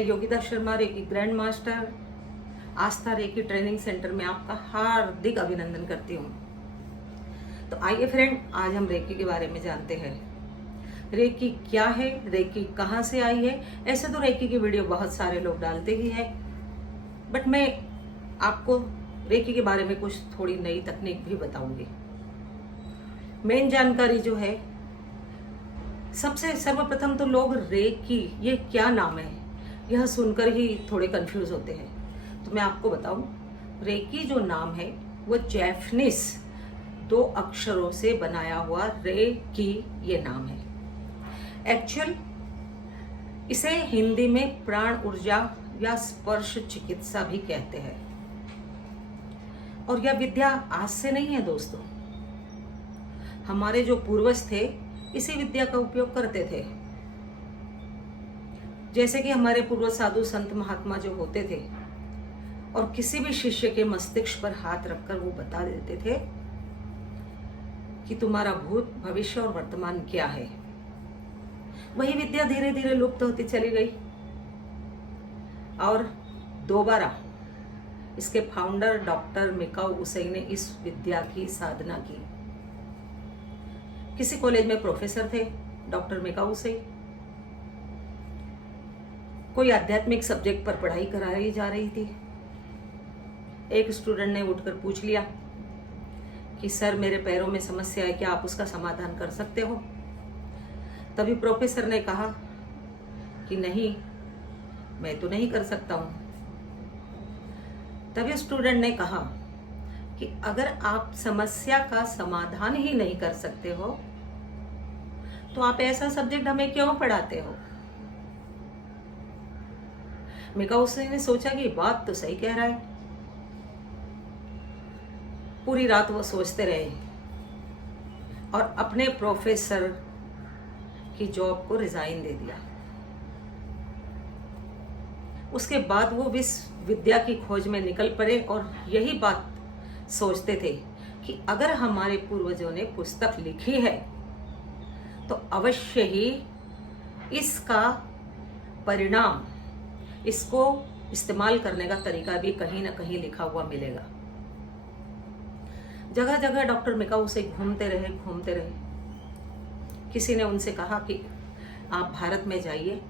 मैं Yogita Sharma, reiki grand master, Aastha reiki training centre में आपका हार्दिक अभिनंदन करती हूँ। तो आइए फ्रेंड, आज हम रेकी के बारे में जानते हैं। रेकी क्या है, रेकी कहाँ से आई है। ऐसे तो रेकी की वीडियो बहुत सारे लोग डालते ही हैं, बट मैं आपको रेकी के बारे में कुछ थोड़ी नई तकनीक भी बताऊंगी। मेन जानकारी जो है, सबसे सर्वप्रथम तो लोग रेकी ये क्या नाम है यह सुनकर ही थोड़े कंफ्यूज होते हैं। तो मैं आपको बताऊं, रेकी जो नाम है वो जैपनीज 2 अक्षरों से बनाया हुआ रेकी ये नाम है। एक्चुअल इसे हिंदी में प्राण ऊर्जा या स्पर्श चिकित्सा भी कहते हैं। और यह विद्या आज से नहीं है दोस्तों, हमारे जो पूर्वज थे इसी विद्या का उपयोग करते थे। जैसे कि हमारे पूर्वज साधु संत महात्मा जो होते थे और किसी भी शिष्य के मस्तिष्क पर हाथ रखकर वो बता देते थे कि तुम्हारा भूत, भविष्य और वर्तमान क्या है। वही विद्या धीरे धीरे लुप्त होती चली गई और दोबारा इसके फाउंडर डॉक्टर मिकाओ उसेई ने इस विद्या की साधना की। किसी कॉलेज में प्रोफेसर थे डॉक्टर मिकाओ उसेई। कोई आध्यात्मिक सब्जेक्ट पर पढ़ाई कराई जा रही थी। एक स्टूडेंट ने उठकर पूछ लिया कि सर, मेरे पैरों में समस्या है, क्या आप उसका समाधान कर सकते हो। तभी प्रोफेसर ने कहा कि नहीं, मैं तो नहीं कर सकता हूं। तभी स्टूडेंट ने कहा कि अगर आप समस्या का समाधान ही नहीं कर सकते हो तो आप ऐसा सब्जेक्ट हमें क्यों पढ़ाते हो। मिकाओ उसेई ने सोचा कि बात तो सही कह रहा है। पूरी रात वो सोचते रहे और अपने प्रोफेसर की जॉब को रिजाइन दे दिया। उसके बाद वो इस विद्या की खोज में निकल पड़े और यही बात सोचते थे कि अगर हमारे पूर्वजों ने पुस्तक लिखी है तो अवश्य ही इसका परिणाम, इसको इस्तेमाल करने का तरीका भी कहीं ना कहीं लिखा हुआ मिलेगा। जगह जगह डॉक्टर मिकाओ उसेई घूमते रहे। किसी ने उनसे कहा कि आप भारत में जाइए,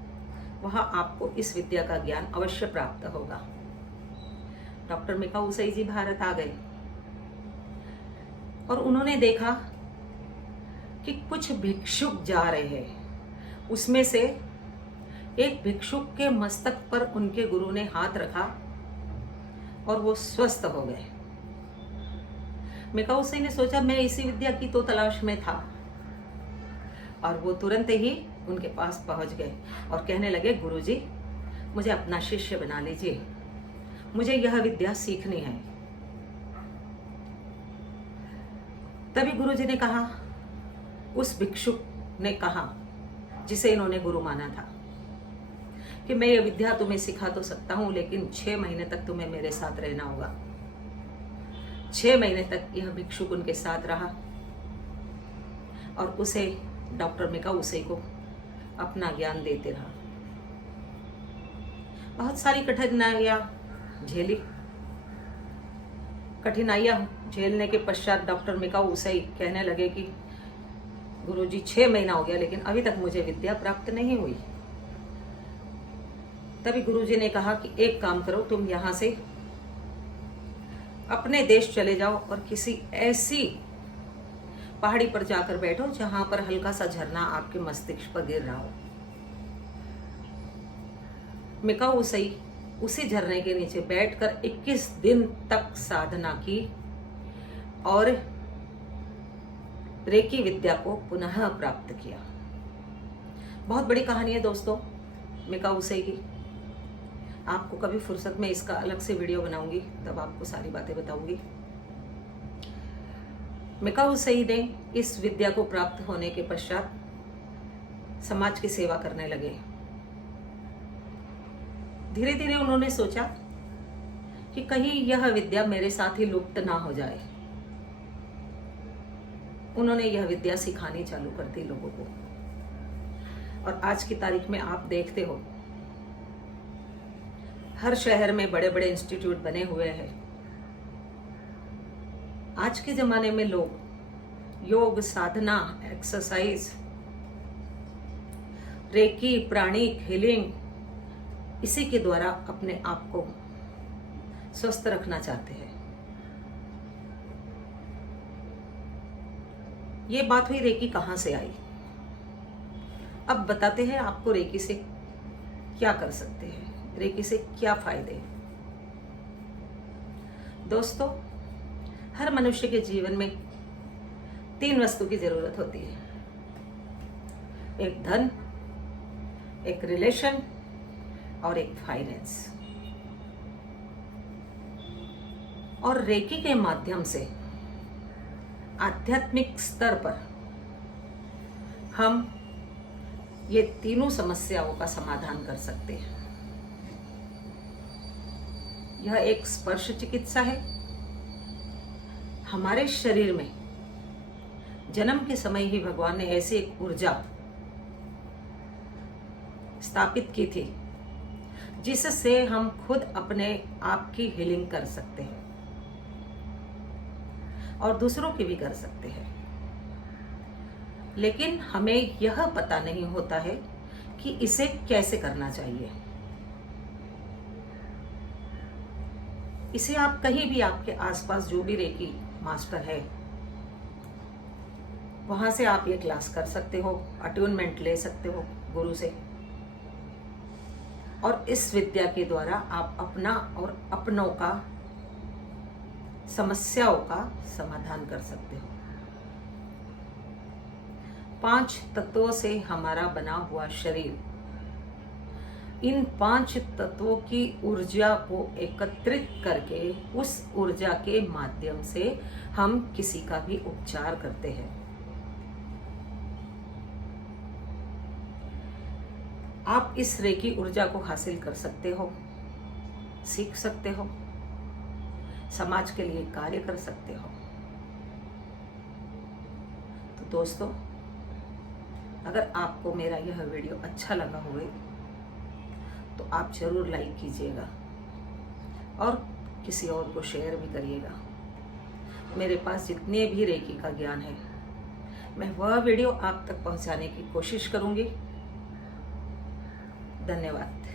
वहां आपको इस विद्या का ज्ञान अवश्य प्राप्त होगा। डॉक्टर मिकाओ उसेई जी भारत आ गए और उन्होंने देखा कि कुछ भिक्षुक जा रहे हैं। उसमें से एक भिक्षुक के मस्तक पर उनके गुरु ने हाथ रखा और वो स्वस्थ हो गए। मिकाओ उसेई ने सोचा, मैं इसी विद्या की तो तलाश में था, और वो तुरंत ही उनके पास पहुंच गए और कहने लगे, गुरुजी, मुझे अपना शिष्य बना लीजिए, मुझे यह विद्या सीखनी है। तभी गुरुजी ने कहा, उस भिक्षुक ने कहा जिसे इन्होंने गुरु माना था, कि मैं यह विद्या तुम्हें सिखा तो सकता हूं, लेकिन 6 महीने तक तुम्हें मेरे साथ रहना होगा। 6 महीने तक यह भिक्षुक उनके साथ रहा और उसे, डॉक्टर मिकाओ उसेई को, अपना ज्ञान देते रहा। बहुत सारी कठिनाइयां झेली। कठिनाइयां झेलने के पश्चात डॉक्टर मिकाओ उसेई कहने लगे कि गुरुजी, 6 महीना हो गया लेकिन अभी तक मुझे विद्या प्राप्त नहीं हुई। तभी गुरुजी ने कहा कि एक काम करो, तुम यहां से अपने देश चले जाओ और किसी ऐसी पहाड़ी पर जाकर बैठो जहां पर हल्का सा झरना आपके मस्तिष्क पर गिर रहा हो। मिकाओ उसेई उसी झरने के नीचे बैठकर 21 दिन तक साधना की और रेकी विद्या को पुनः प्राप्त किया। बहुत बड़ी कहानी है दोस्तों मिकाओ उसेई की। आपको कभी फुर्सत में इसका अलग से वीडियो बनाऊंगी, तब आपको सारी बातें बताऊंगी। मिकाओ उसेई ने इस विद्या को प्राप्त होने के पश्चात समाज की सेवा करने लगे। धीरे धीरे उन्होंने सोचा कि कहीं यह विद्या मेरे साथ ही लुप्त ना हो जाए। उन्होंने यह विद्या सिखानी चालू कर दी लोगों को। और आज की तारीख में आप देखते हो हर शहर में बड़े बड़े इंस्टीट्यूट बने हुए हैं। आज के ज़माने में लोग योग, साधना, एक्सरसाइज, रेकी, प्राणिक हीलिंग, इसी के द्वारा अपने आप को स्वस्थ रखना चाहते हैं। ये बात हुई रेकी कहाँ से आई। अब बताते हैं आपको रेकी से क्या कर सकते हैं, रेकी से क्या फायदे। दोस्तों, हर मनुष्य के जीवन में 3 वस्तु की जरूरत होती है, एक धन, एक रिलेशन और एक फाइनेंस। और रेकी के माध्यम से आध्यात्मिक स्तर पर हम ये तीनों समस्याओं का समाधान कर सकते हैं। यह एक स्पर्श चिकित्सा है। हमारे शरीर में जन्म के समय ही भगवान ने ऐसी एक ऊर्जा स्थापित की थी जिससे हम खुद अपने आप की हीलिंग कर सकते हैं और दूसरों की भी कर सकते हैं। लेकिन हमें यह पता नहीं होता है कि इसे कैसे करना चाहिए। इसे आप कहीं भी, आपके आसपास जो भी रेकी मास्टर है, वहां से आप ये क्लास कर सकते हो, अट्यूनमेंट ले सकते हो गुरु से, और इस विद्या के द्वारा आप अपना और अपनों का, समस्याओं का समाधान कर सकते हो। 5 तत्वों से हमारा बना हुआ शरीर, इन 5 तत्वों की ऊर्जा को एकत्रित करके उस ऊर्जा के माध्यम से हम किसी का भी उपचार करते हैं। आप इस रेकी ऊर्जा को हासिल कर सकते हो, सीख सकते हो, समाज के लिए कार्य कर सकते हो। तो दोस्तों, अगर आपको मेरा यह वीडियो अच्छा लगा होवे तो आप जरूर लाइक कीजिएगा और किसी और को शेयर भी करिएगा। मेरे पास जितने भी रेकी का ज्ञान है, मैं वह वीडियो आप तक पहुंचाने की कोशिश करूंगी। धन्यवाद।